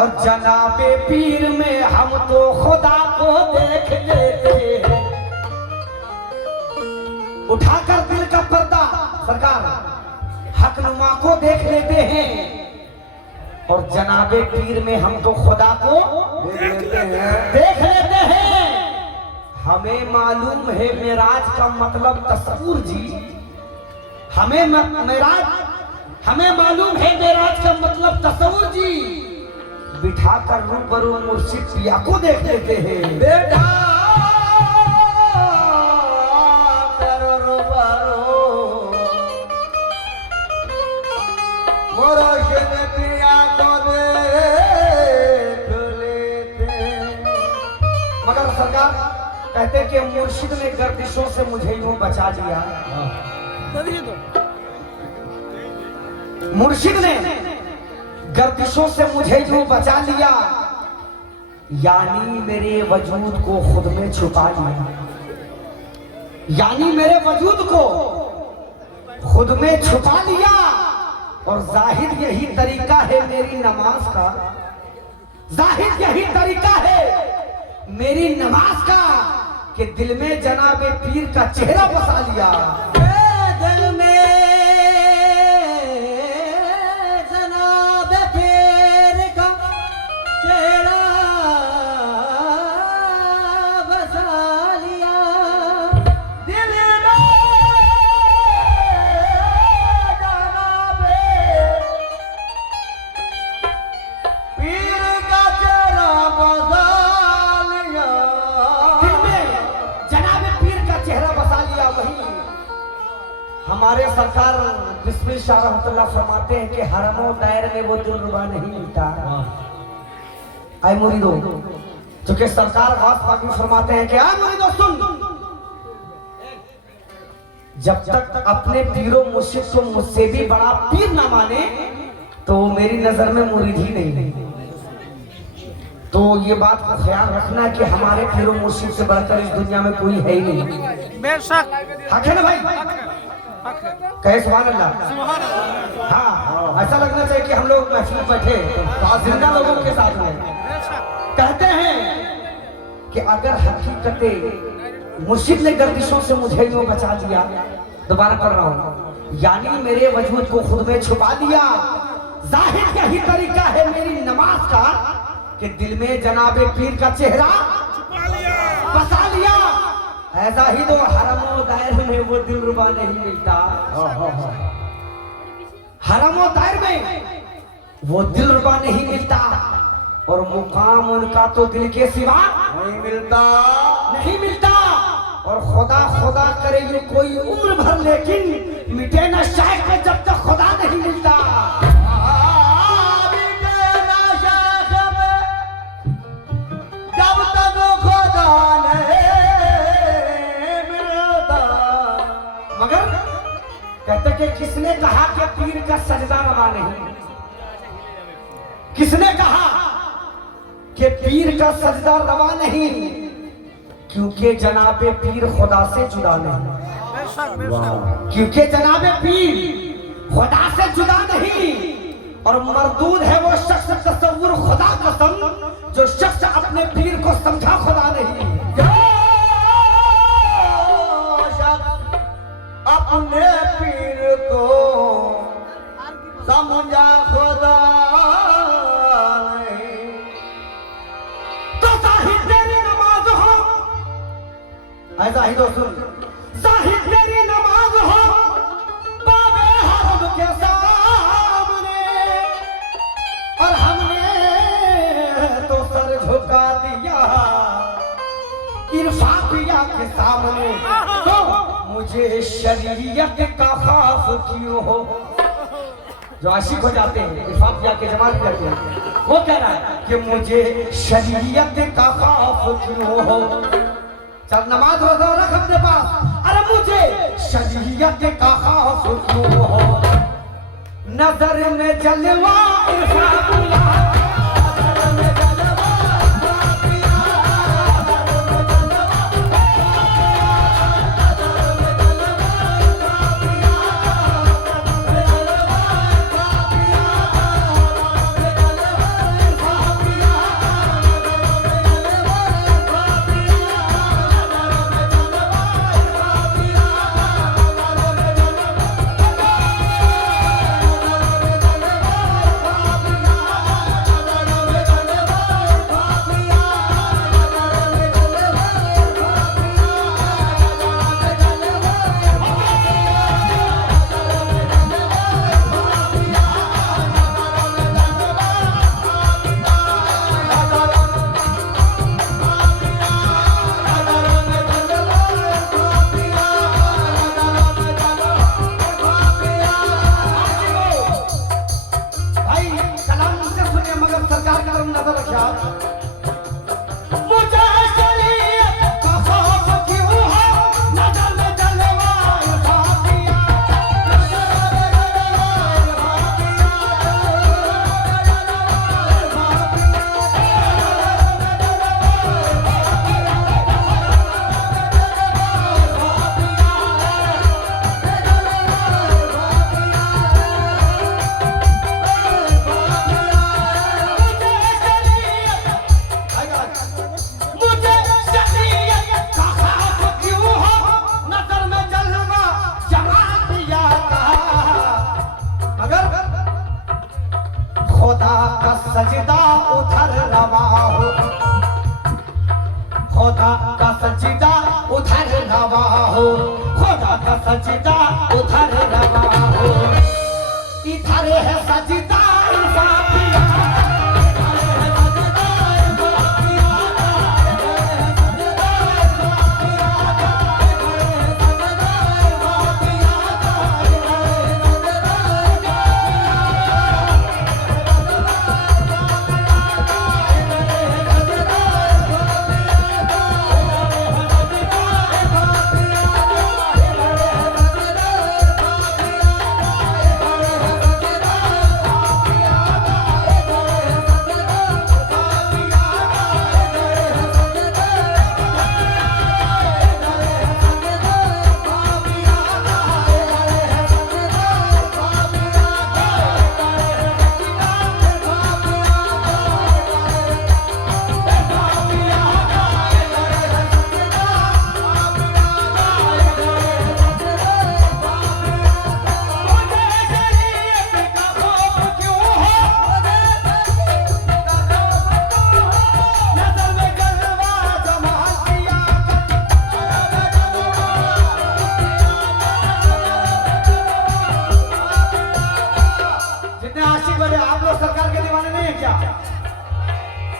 और जनाबे पीर में हम तो खुदा को देख लेते हैं। उठाकर दिल का पर्दा सरकार हकनुमा को देख लेते हैं और जनाबे पीर में हम तो खुदा को देख लेते हैं। हमें मालूम है मेराज का मतलब तस्वुर जी, हमें मालूम है मेराज का मतलब तस्वुर जी। बिठाकर रूबरू मुर्शिद पिया को देख लेते हैं। बेटा करो रूबरू मुर्शिद पिया को देख लेते। मगर सरकार कहते कि मुर्शिद ने गर्दिशों से मुझे यूं बचा दिया। मुर्शिद ने गर्दिशों से मुझे यूं बचा लिया, यानी मेरे वजूद को खुद में छुपा लिया, यानी मेरे वजूद को खुद में छुपा लिया। और जाहिर यही तरीका है मेरी नमाज का, जाहिर यही तरीका है मेरी नमाज का कि दिल में जनाबे पीर का चेहरा बसा लिया। दिल में जनाबे पीर का चेहरा बसा लिया। दिल में जनाबे पीर का चेहरा बसा लिया। दिल में जनाबे पीर का चेहरा बसा लिया। वही हमारे सरकार बिस्मिल शाह रहमतुल्लाह फरमाते हैं कि हरमो दायर में वो दिलरुबा नहीं मिलता। आए मुरीदो, चूंकि सरकार खास पाक में फरमाते हैं कि आए मुरीदो सुन, जब तक अपने पीरो मुर्शिद को मुझसे भी बड़ा पीर ना माने तो मेरी नजर में मुरीद ही नहीं। तो ये बात का ख्याल रखना कि हमारे पीरो मुर्शिद से बढ़कर इस दुनिया में कोई है ही नहीं। बेशक हक है ना भाई? कहे सुभान अल्लाह। हाँ, ऐसा लगना चाहिए कि हम लोग महफिल बैठे जिंदा लोगों के साथ में। कहते हैं कि अगर हकीकत मुर्शिद ने गर्दिशों से मुझे यूं बचा दिया, दोबारा कर रहा हूं, यानी मेरे वजूद को खुद में छुपा लिया। जाहिर यही तरीका है मेरी नमाज का कि दिल में जनाबे पीर का चेहरा बसा लिया। ऐसा ही तो हरमो दायर में वो दिलरुबा नहीं मिलता। हरमो दायर में वो दिलरुबा नहीं मिलता और मुकाम उनका तो दिल के सिवा नहीं मिलता, नहीं मिलता। और खुदा खुदा करे ये कोई उम्र भर, लेकिन मिटे ना शायक में जब तक खुदा नहीं मिलता। जब तक खुदा नहीं मिलता। मगर कहते कि किसने कहा कि पीर का सजदा रवा नहीं? किसने कहा कि पीर का सजदा रवा नहीं? क्योंकि जनाबे पीर खुदा से जुदा नहीं। बेशक बेशक क्योंकि जनाबे पीर खुदा से जुदा नहीं। और मरदूद है वो शख्स तसव्वुर खुदा कसम जो शख्स अपने पीर को समझा खुदा नहीं। अपने पीर को समझा खुदा नहीं। तो जाहिर तेरी नमाज हो, ऐसा ही दोस्तों, जाहिर तेरी नमाज हो बाबे हरम के सामने, और हमने तो सर झुका दिया इरफाकिया के सामने। तो मुझे शरीयत का खौफ क्यों हो? जो आशिक हो जाते हैं इरफाकिया के जमाल करते हैं, वो कह रहा है कि मुझे शरीयत का खौफ क्यों हो? चल नमाज रोजा रख अपने पास। अरे मुझे शरीयत का खौफ क्यों हो? नजर में जलवा इरफाकिया, सजदा उधर रवा हो, खुदा का सजदा उधर रवा हो, खुदा का सजदा उधर रवा हो, इधर है सजदा इंसाफिया।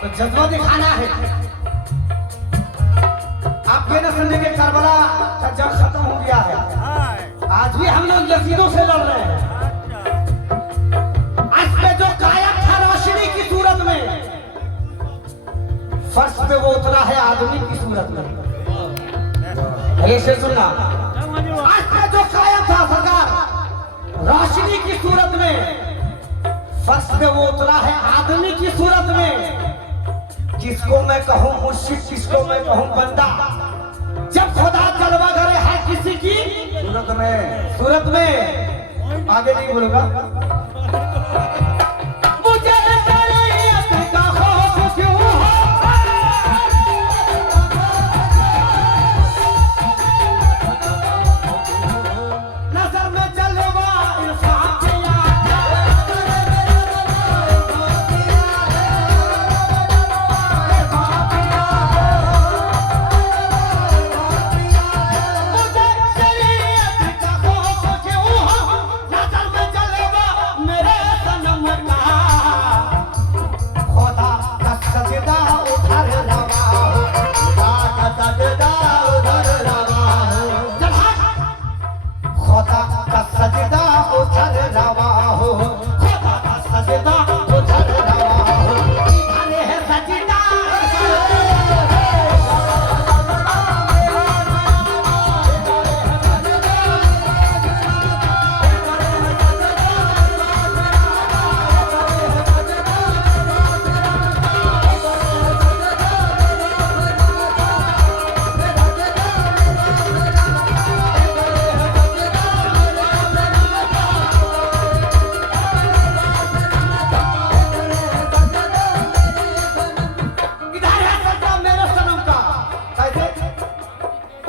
तो जज्बा दिखाना है। आप ये ना समझे कि करबला का जंग खत्म हो गया है, आज भी हम लोग यजीदों से लड़ रहे हैं। आज पे जो गायब था रोशनी की सूरत में, फर्श पे वो उतरा है आदमी की सूरत में। ये से सुनना, आज पे जो गायब था सरकार रोशनी की सूरत में, फर्श पे वो उतरा है आदमी की सूरत में। किसको मैं कहूँ मुर्शिद, किसको मैं कहूँ बंदा, जब खुदा जलवा करे है किसी की सूरत में आगे नहीं बोलूंगा। मुझे शरीयत का खौफ क्यों हो, नजर में जलवा इरफान किया,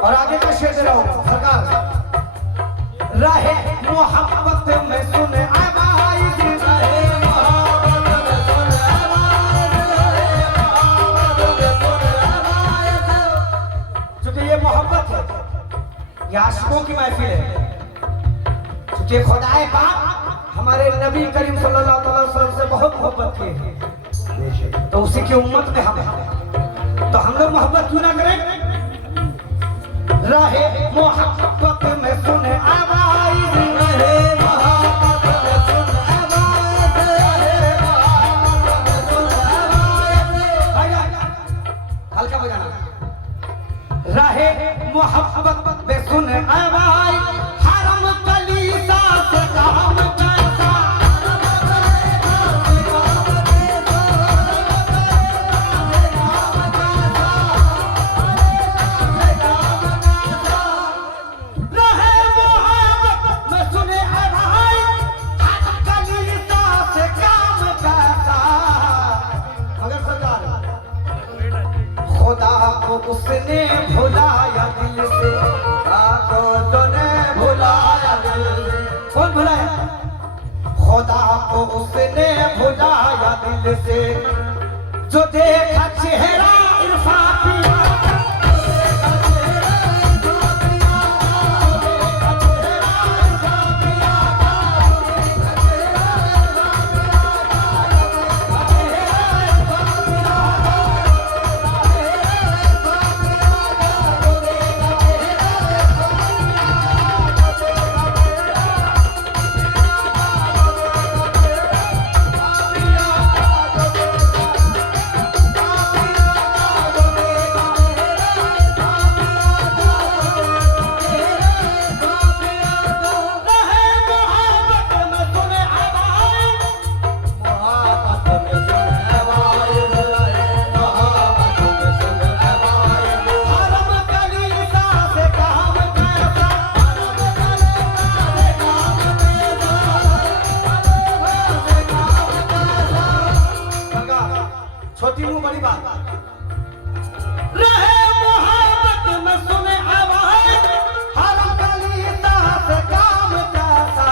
और आगे का शेर दे रहा हूँ सरकार। रहे मोहब्बत में सुने आवाज़, रहे मोहब्बत में सुने आवाज़। चूंकि ये मोहब्बत है, ये आशिकों की महफिल है। चूंकि खुदाए पाक हमारे नबी करीम सल्लल्लाहु अलैहि वसल्लम से बहुत मोहब्बत की है, तो उसी की उम्मत में हम हैं, तो हम लोग मोहब्बत क्यों ना करें। रहे मोहब्बत में सुने आवाज़, रहे मोहब्बत में सुने आवाज़, रहे मोहब्बत में सुने आवाज़। हल्का बजाना। रहे मोहब्बत में सुने आवाज़, हरम कलीसा से काम करता, उसने भुलाया दिल से, ने भुलाया दिल से। कौन भुलाया? खुदा को उसने भुलाया भुलाया दिल से, जो देखा चेहरा इरफा पिया छोटी मुंह बड़ी बात रहे मोहब्बत में सुने आवाज हर कलीसा से काम कैसा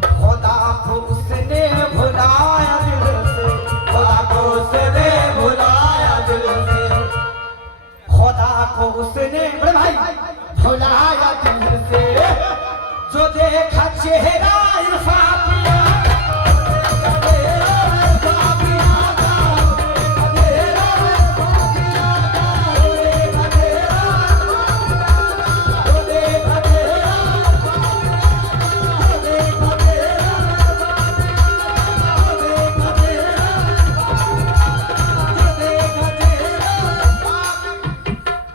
खुदा को उसने भुलाया दिल से, खुदा को उसने भुलाया दिल से, खुदा को उसने बड़े भाई भुलाया दिल से, जो देखा चेहरा इरफा पिया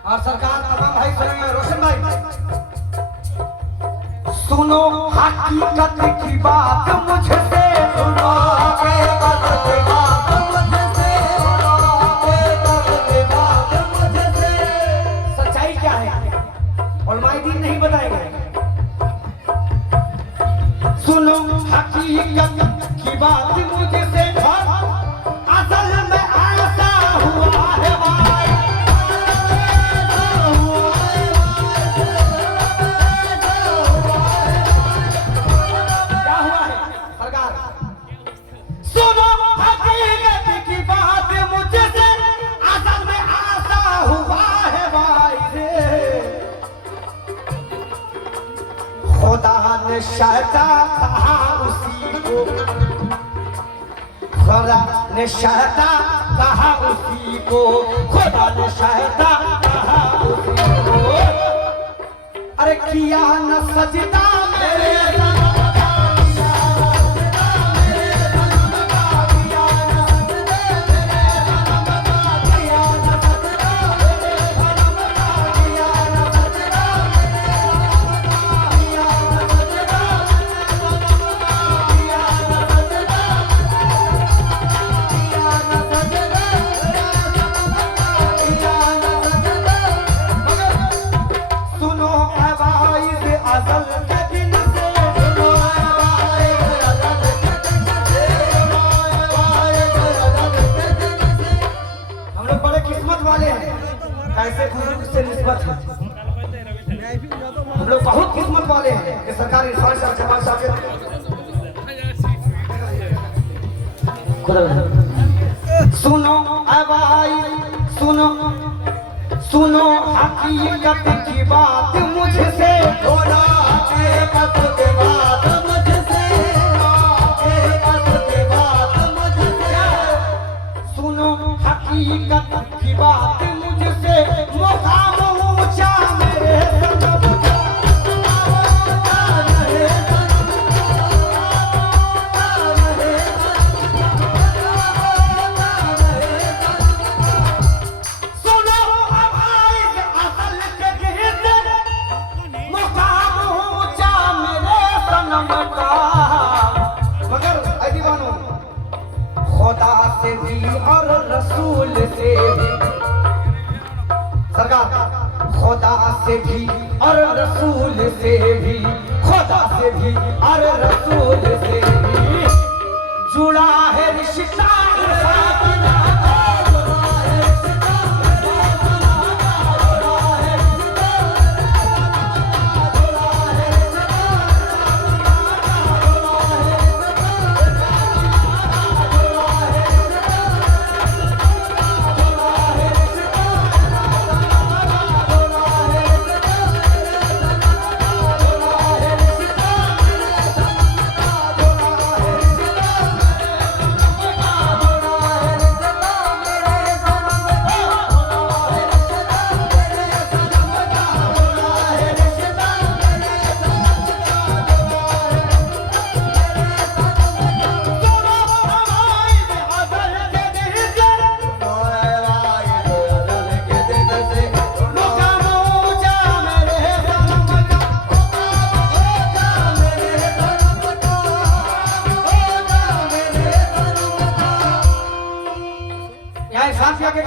और सरकार तमाम भाई सुनेंगे। रोशन भाई सुनो हकीकत की बात मुझसे, सुनो हकीकत की बात मुझसे, सुनो हकीकत की बात मुझसे। सच्चाई क्या है उलमाए दीन नहीं बताएंगे। सुनो हकीकत की बात मुझसे, असल में ऐसा हुआ है भाई, शहता कहा उसी को, खुदा ने शहता कहा उसी को, खुदा ने शहता कहा उसी को। अरे किया न सजदा मेरे कैसे बुजुर्ग से निस्बत है। हम लोग बहुत किस्मत वाले हैं कि सरकार इरफान साहब जमाल साहब सुनो भाई सुनो, सुनो हकीकत की बात मुझसे, सुनो हकीकत की बात मुझसे, हकीकत की बात मुझसे, सुनो हकीकत की बात मुझसे, मुकाम ऊंचा मेरे सनम, सुनो भाई असल के गिरद, मुकाम ऊंचा मेरे सनम का। मगर ऐ दीवानो खुदा से भी और रसूल से भी, सरकार खुदा से भी और रसूल से भी, खुदा से भी और रसूल से भी जुड़ा है रिश्ता इरफान का।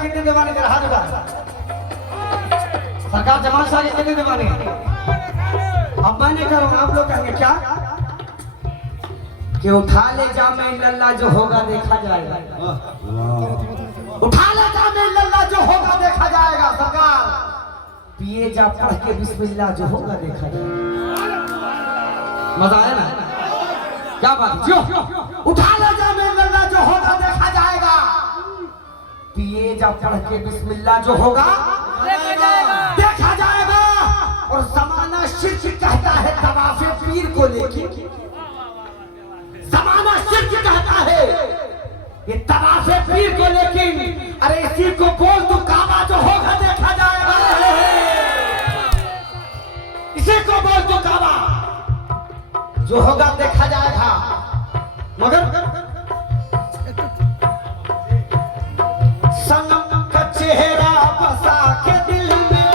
कितने दीवाने कर हाथ उठा सरकार जमाल शाह के कितने दीवाने अब मैंने कहा आप लोग कहेंगे क्या कि उठा ले जामे लल्ला जो होगा देखा जाएगा उठा ले जामे लल्ला जो होगा देखा जाएगा सरकार पिए जा पढ़ के बिस्मिल्लाह जो होगा देखा जाएगा मजा आया ना क्या बात जो उठा ले जामे लल्ला जो होगा देखा जाएगा पिए जा पढ़ के बिस्मिल्लाह जो होगा देखा जाएगा और जमाना शिर्क कहता है तवाफे पीर को लेके जमाना शिर्क कहता है ये तवाफे पीर को लेकिन अरे इसी को बोल तो काबा जो होगा देखा जाएगा इसी को बोल तो काबा जो होगा देखा जाएगा मगर सनम का चेहरा बसा के दिल में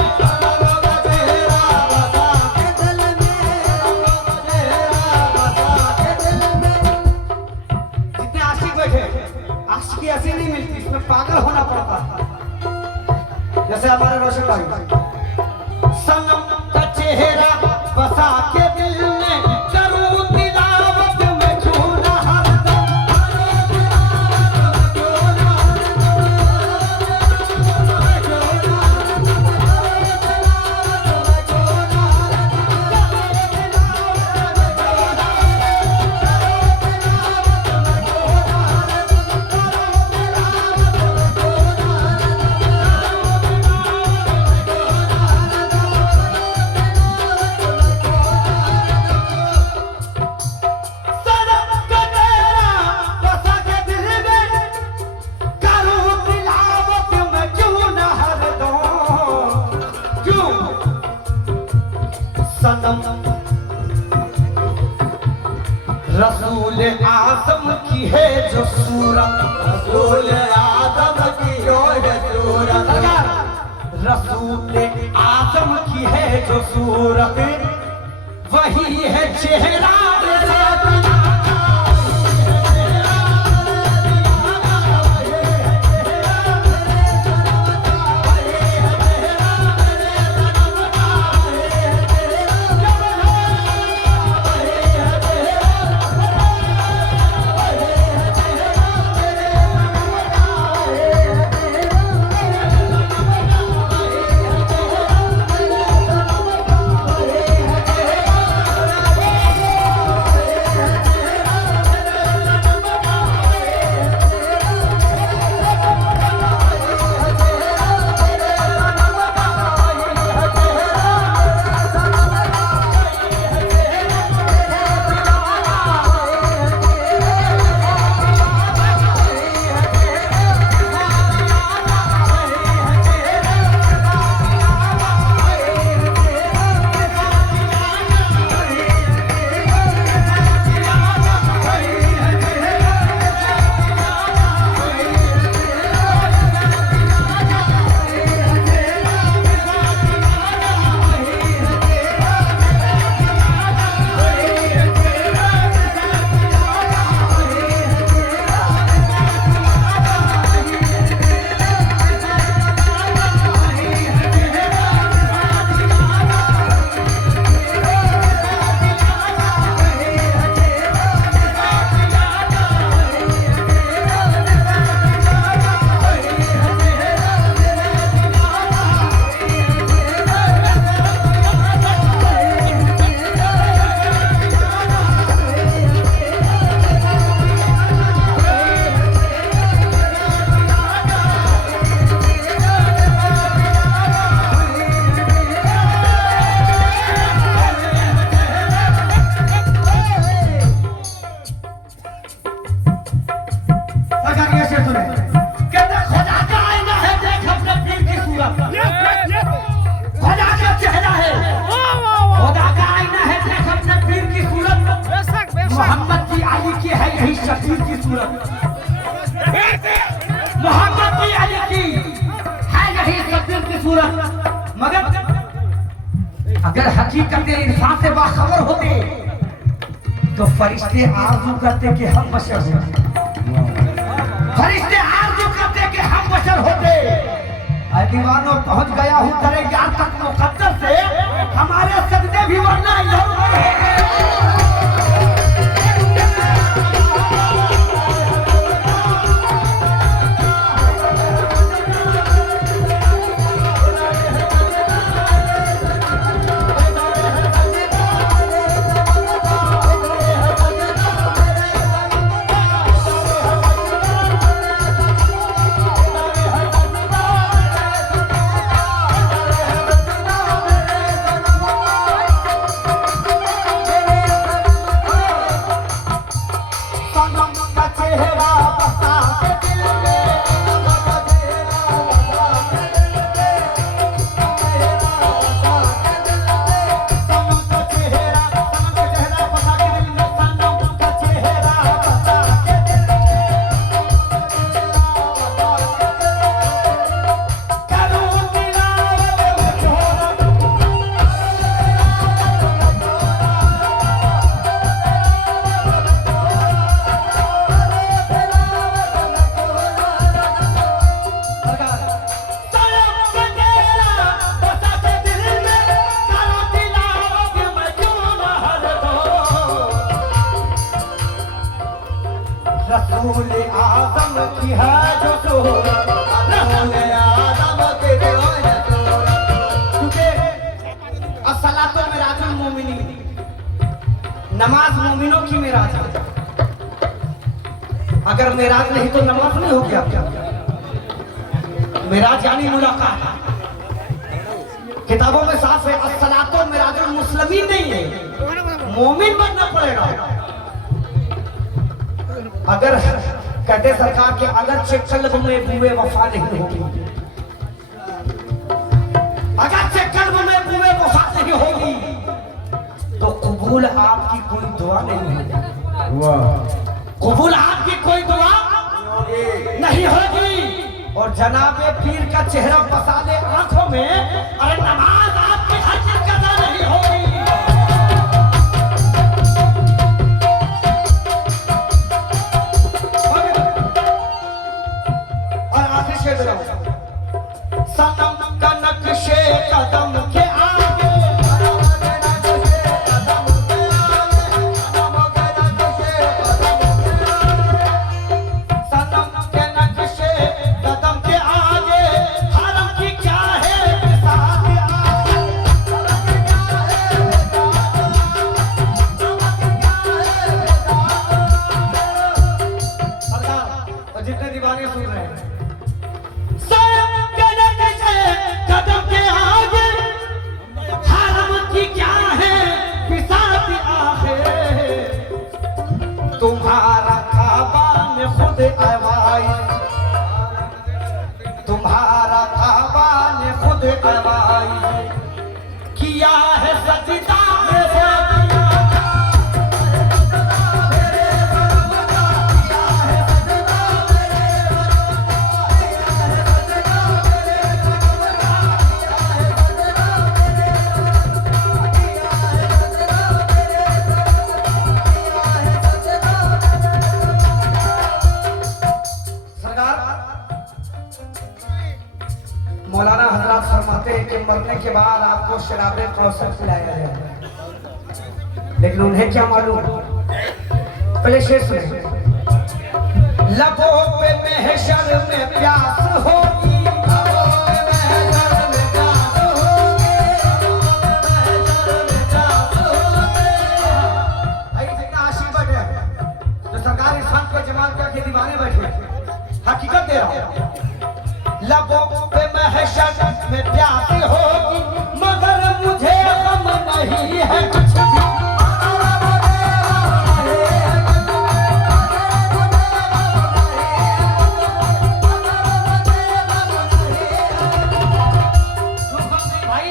जितने आशिक बैठे आशिकी ऐसी नहीं मिलती इसमें पागल होना पड़ता है जैसे हमारे रोशन भाई सनम का चेहरा बसा के दिल में करूं तिलावत में क्यों ना हरदम सनम का चेहरा बसा के दिल में करूं तिलावत में क्यों ना हरदम क्यों सनम रसूल आजम की है जो सूरत रसूल आदम की जो है सूरत रसूल आजम की है जो सूरत वही है चेहरा शकील की सूरत मोहब्बत की अली की है यही शकील की सूरत। मगर अगर हकीकत इंसान से बाखबर होते तो फरिश्ते आरज़ू करते कि हम बशर हैं। फरिश्ते आरज़ू करते कि हम बशर होते। ऐ दीवानों पहुंच गया हूँ तेरे यार तक मुकद्दर से, हमारे सजदे भी वरना इधर उधर हो गए। रसूल आज़म की है जो शोहरत, रसूल आज़म की है जो शोहरत। क्योंकि अस्सलातु मिराजुल मोमिनीन, नमाज मोमिनों की मिराज है। अगर मिराज नहीं तो नमाज नहीं होगी आपकी। मिराज यानी मुलाकात। किताबों में साफ है अस्सलातु मिराजुल मुस्लिमीन नहीं है, मोमिन बनना पड़ेगा। अगर कहते सरकार के अगर कल्ब में बुए वफा नहीं होगी, अगर कल्ब में बुए वफा नहीं होगी तो कबूल आपकी कोई दुआ नहीं होगी। कबूल आपकी कोई दुआ नहीं होगी। और जनाबे पीर का चेहरा बसा ले आंखों में, अरे नमाज आपकी हर चीज कदा नहीं होगी। सनम का नक्शे कदम के आगे, सनम के नक्शे कदम के आगे, हरम की क्या है बिसात आगे। और जितने दीवाने सुन रहे हैं, कदम के आगे हरम की क्या है बिसात आखिर। तुम्हारा काबा में खुद आवाज़, तुम्हारा काबा ने खुद आवाज़ किया है सजदा मेरे। मौलाना हजरत फरमाते हैं कि मरने के बाद आपको शराबे कौसर पिलाया जाए, लेकिन उन्हें क्या मालूम। पहले शेर सुने। लबों पे महशर में प्यास होगी, जो सरकार इस फन को जमात के दीवाने बैठे, हकीकत दे रहा हूं। लबों पे महशर में प्यास होगी, मगर मुझे गम नहीं है कुछ भी। भाई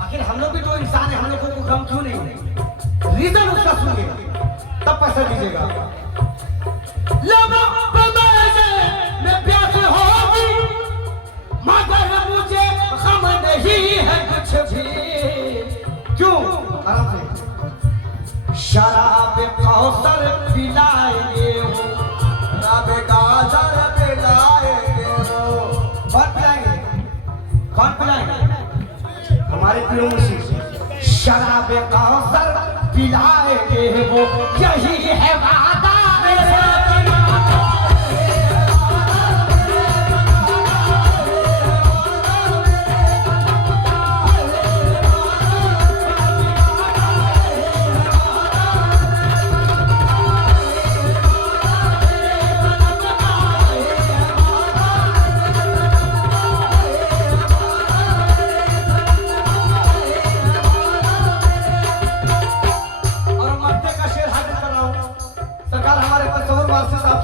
आखिर हम लोग भी तो इंसान है, हम लोगों को गम क्यों नहीं? रीजन उसका सुनिए तब पैसा दीजिएगा। लबों पे महशर में प्यास होगी, मगर मुझे गम नहीं है कुछ भी। क्यों? आराम से। शराब कौसर पिलाएंगे, शराब का कौन पिलाएंगे? हमारे पीरों मुर्शिद। शराब कौसर पिलाएंगे वो, यही है वादा।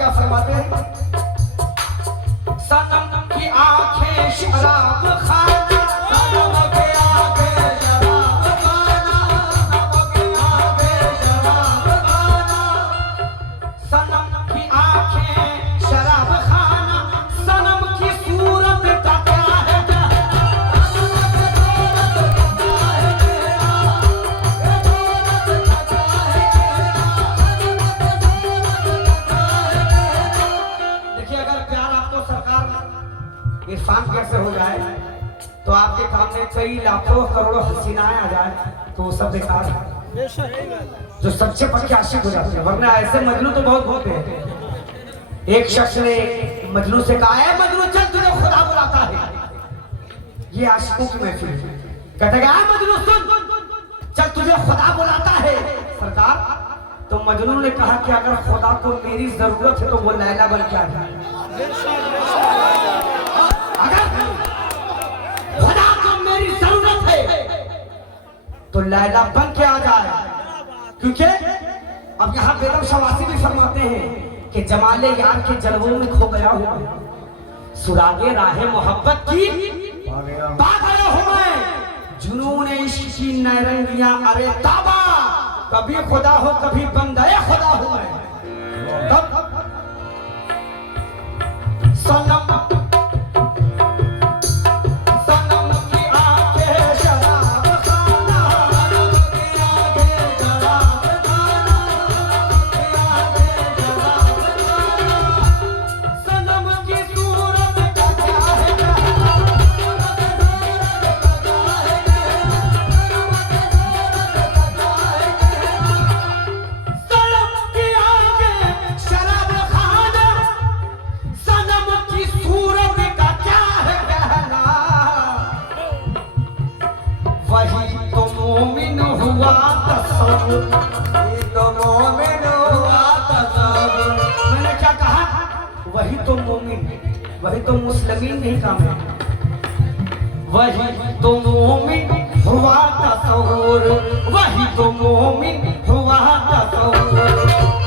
फरमाते हैं सनम की आंखें शराब खाना, सनम की आंखें शराब खाना, सनम की आंखें शराब खाना, सनम की आंखें शराब खाना, सनम की सूरत का क्या है इरफान कैसे हो जाए तो आपके सामने कई लाखों करोड़ों हसीनाएं आ जाए तो वो सब बेकार है, जो सच्चे पक्के आशिक हो जाते हैं। वरना ऐसे मजनू तो बहुत होते हैं। एक शख्स ने मजनू से कहा है मजनू चल तुझे खुदा बुलाता है। ये आशिकों की महफिल है। कहते हैं मजनू सुन चल तुझे खुदा बुलाता है। सरकार तो मजनू ने कहा कि अगर खुदा को मेरी जरूरत है तो वो लैला बन के आ जाए। अगर खुदा को मेरी जरूरत है तो लैला बन के आ जाए। क्योंकि अब यहाँ बेगम शवासी भी फरमाते हैं कि जमाले यार के जलवों में खो गया हूँ, सुरागे राहे मोहब्बत की पा गया हूँ मैं, जुनून इश्क की नैरंगियां अरे ताबा, कभी खुदा हो कभी बंदे खुदा हूँ मैं। सनम मैंने क्या कहा? वही तो मोमिन, वही तो मुस्लिमीन नहीं काम है। वही तो मोमिन हुआ तस्वुर, वही तो मोमिन हुआ तस्वुर।